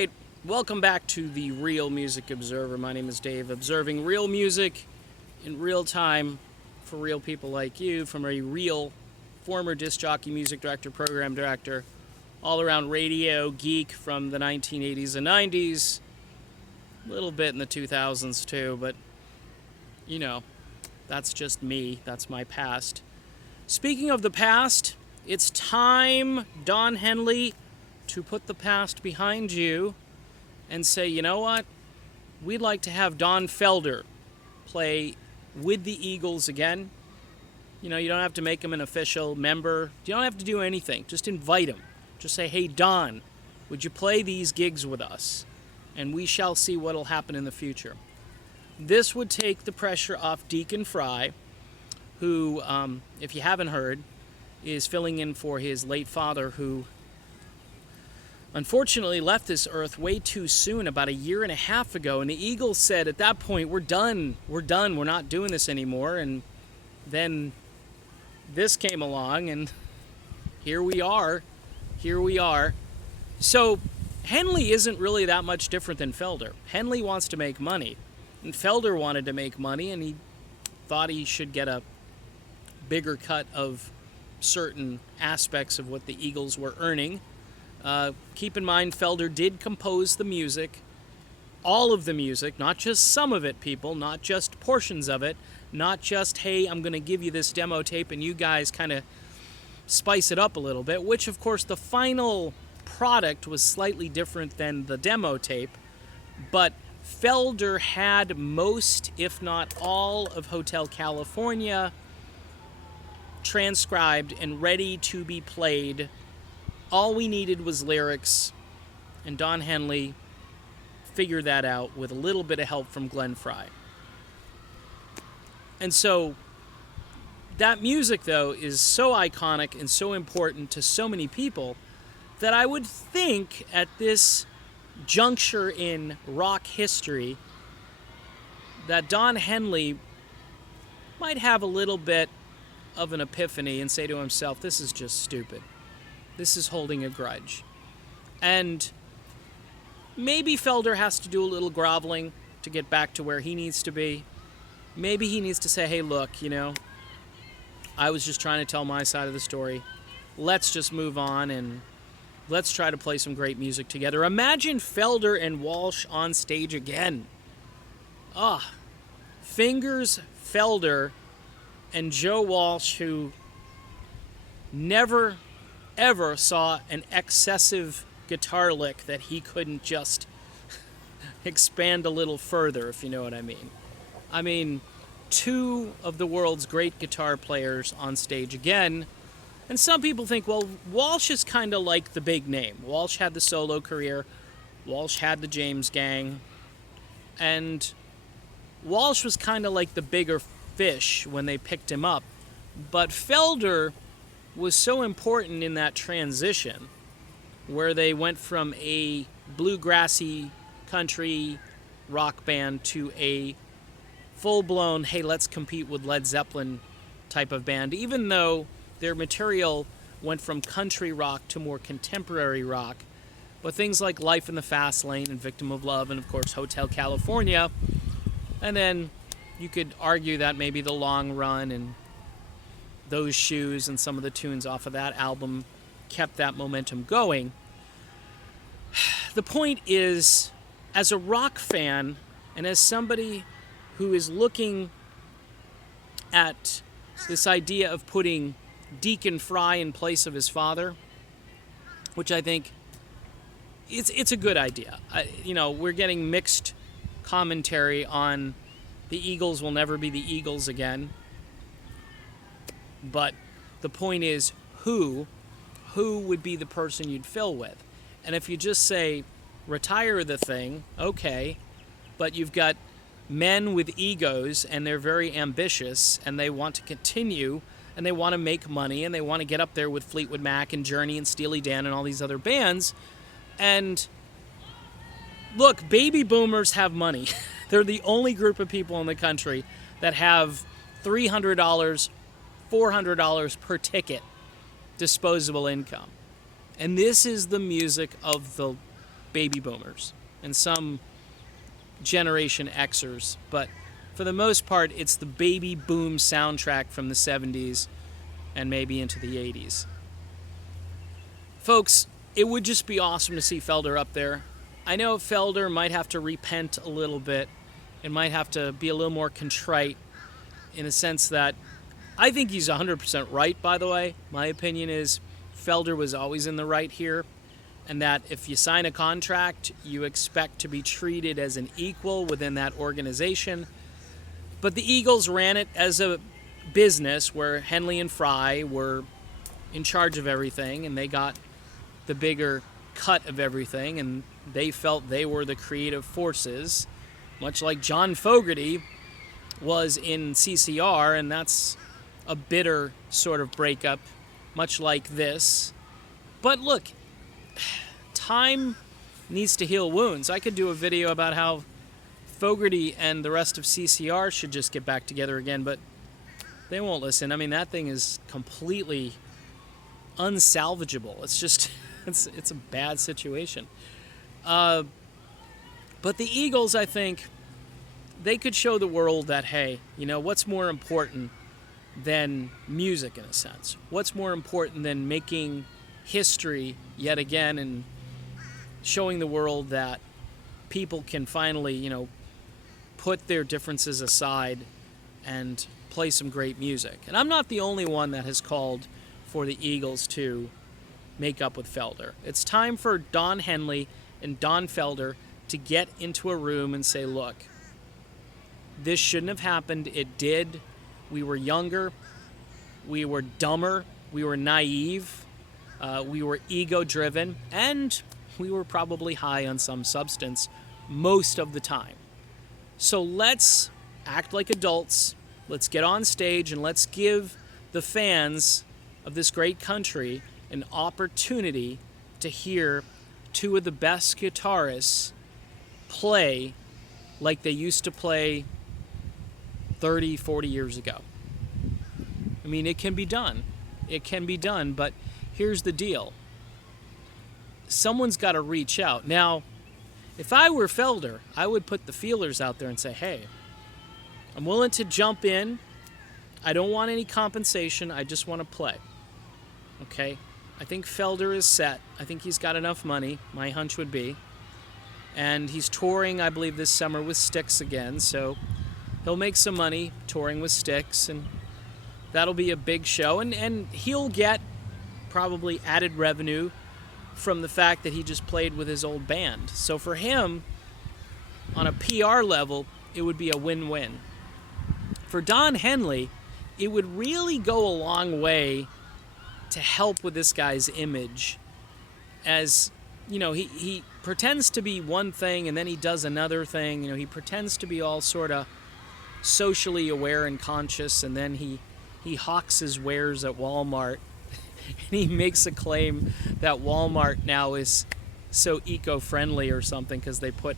right, welcome back to the Real Music Observer. My name is Dave, observing real music in real time for real people like you, from a real former disc jockey, music director, program director, all around radio geek from the 1980s and 90s, a little bit in the 2000s too, but you know, that's just me, that's my past. Speaking of the past, it's time, Don Henley, to put the past behind you and say, you know what? We'd like to have Don Felder play with the Eagles again. You know, you don't have to make him an official member. You don't have to do anything. Just invite him. Just say, hey, Don, would you play these gigs with us? And we shall see what'll happen in the future. This would take the pressure off Deacon Fry, who, if you haven't heard, is filling in for his late father, who unfortunately left this earth way too soon, about a year and a half ago. And the Eagles said at that point, we're done, we're not doing this anymore. And then this came along, and here we are. So Henley isn't really that much different than Felder. Henley wants to make money, and Felder wanted to make money, and he thought he should get a bigger cut of certain aspects of what the Eagles were earning. Keep in mind, Felder did compose the music, all of the music, not just some of it, people, not just portions of it, not just, hey, I'm going to give you this demo tape and you guys kind of spice it up a little bit, which, of course, the final product was slightly different than the demo tape, but Felder had most, if not all, of Hotel California transcribed and ready to be played. All we needed was lyrics, and Don Henley figured that out with a little bit of help from Glenn Frey. And so that music, though, is so iconic and so important to so many people that I would think at this juncture in rock history that Don Henley might have a little bit of an epiphany and say to himself, this is just stupid. This is holding a grudge. And maybe Felder has to do a little groveling to get back to where he needs to be. Maybe he needs to say, hey, look, you know, I was just trying to tell my side of the story. Let's just move on and let's try to play some great music together. Imagine Felder and Walsh on stage again. Fingers Felder and Joe Walsh, who never ever saw an excessive guitar lick that he couldn't just expand a little further, if you know what I mean. I mean, two of the world's great guitar players on stage again. And some people think, well, Walsh is kind of like the big name. Walsh had the solo career. Walsh had the James Gang. And Walsh was kind of like the bigger fish when they picked him up. But Felder was so important in that transition where they went from a bluegrassy country rock band to a full-blown, hey, let's compete with Led Zeppelin type of band, even though their material went from country rock to more contemporary rock. But things like Life in the Fast Lane and Victim of Love and, of course, Hotel California, and then you could argue that maybe The Long Run and Those Shoes and some of the tunes off of that album kept that momentum going. The point is, as a rock fan and as somebody who is looking at this idea of putting Deacon Fry in place of his father, which I think it's a good idea. We're getting mixed commentary on the Eagles will never be the Eagles again. But the point is, who would be the person you'd fill with? And if you just say, retire the thing, okay, but you've got men with egos, and they're very ambitious, and they want to continue, and they want to make money, and they want to get up there with Fleetwood Mac and Journey and Steely Dan and all these other bands. And look, baby boomers have money. They're the only group of people in the country that have $300, $400 per ticket disposable income. And this is the music of the baby boomers and some Generation Xers, but for the most part, it's the baby boom soundtrack from the 70s and maybe into the 80s. Folks, it would just be awesome to see Felder up there. I know Felder might have to repent a little bit and might have to be a little more contrite in the sense that I think he's 100% right, by the way. My opinion is Felder was always in the right here, and that if you sign a contract, you expect to be treated as an equal within that organization. But the Eagles ran it as a business where Henley and Fry were in charge of everything, and they got the bigger cut of everything, and they felt they were the creative forces, much like John Fogerty was in CCR, and that's a bitter sort of breakup, much like this. But look, time needs to heal wounds. I could do a video about how Fogerty and the rest of CCR should just get back together again, but they won't listen. I mean, that thing is completely unsalvageable. It's just, it's a bad situation. But the Eagles, I think, they could show the world that, hey, you know, what's more important than music in a sense? What's more important than making history yet again and showing the world that people can finally, you know, put their differences aside and play some great music. And I'm not the only one that has called for the Eagles to make up with Felder. It's time for Don Henley and Don Felder to get into a room and say, look, this shouldn't have happened. It did. We were younger. We were dumber. We were naive. We were ego-driven. And we were probably high on some substance most of the time. So let's act like adults. Let's get on stage and let's give the fans of this great country an opportunity to hear two of the best guitarists play like they used to play 30, 40 years ago. I mean, it can be done. It can be done, but here's the deal. Someone's got to reach out. Now, if I were Felder, I would put the feelers out there and say, hey, I'm willing to jump in. I don't want any compensation. I just want to play. Okay? I think Felder is set. I think he's got enough money, my hunch would be. And he's touring, I believe, this summer with Styx again, so he'll make some money touring with Styx, and that'll be a big show. And he'll get probably added revenue from the fact that he just played with his old band. So for him, on a PR level, it would be a win-win. For Don Henley, it would really go a long way to help with this guy's image. As, you know, he pretends to be one thing and then he does another thing. You know, he pretends to be all sort of socially aware and conscious, and then he hawks his wares at Walmart. And he makes a claim that Walmart now is so eco-friendly or something because they put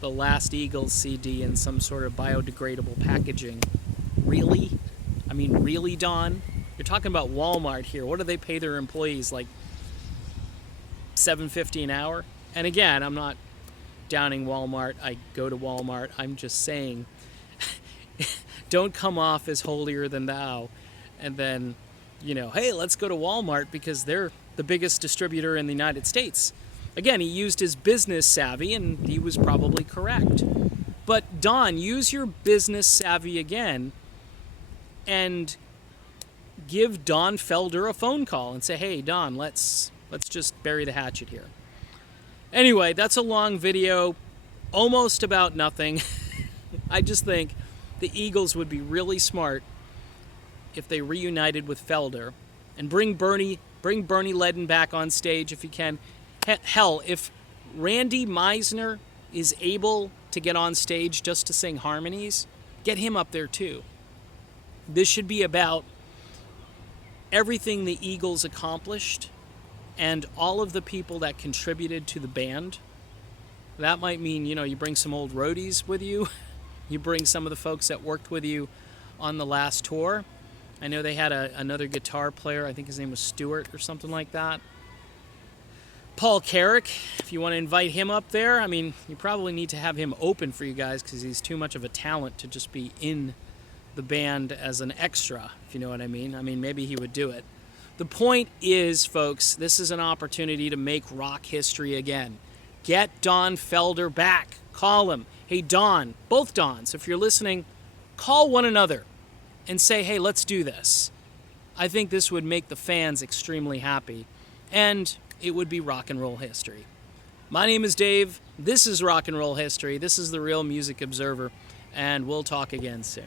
the Last Eagles CD in some sort of biodegradable packaging. Really? I mean, really, Don? You're talking about Walmart here. What do they pay their employees, like $7.50 an hour? And again, I'm not downing Walmart. I go to Walmart. I'm just saying, don't come off as holier than thou and then, you know, hey, let's go to Walmart because they're the biggest distributor in the United States. Again, he used his business savvy, and he was probably correct. But Don, use your business savvy again and give Don Felder a phone call and say, hey, Don, let's just bury the hatchet here. Anyway, that's a long video, almost about nothing. I just think the Eagles would be really smart if they reunited with Felder and bring Bernie Ledden back on stage if you can. Hell, if Randy Meisner is able to get on stage just to sing harmonies, get him up there too. This should be about everything the Eagles accomplished and all of the people that contributed to the band. That might mean, you know, you bring some old roadies with you. You bring some of the folks that worked with you on the last tour. I know they had another guitar player. I think his name was Stewart or something like that. Paul Carrick, if you want to invite him up there, I mean, you probably need to have him open for you guys because he's too much of a talent to just be in the band as an extra, if you know what I mean. I mean, maybe he would do it. The point is, folks, this is an opportunity to make rock history again. Get Don Felder back. Call him. Hey, Don, both Dons, if you're listening, call one another and say, hey, let's do this. I think this would make the fans extremely happy, and it would be rock and roll history. My name is Dave. This is Rock and Roll History. This is the Real Music Observer, and we'll talk again soon.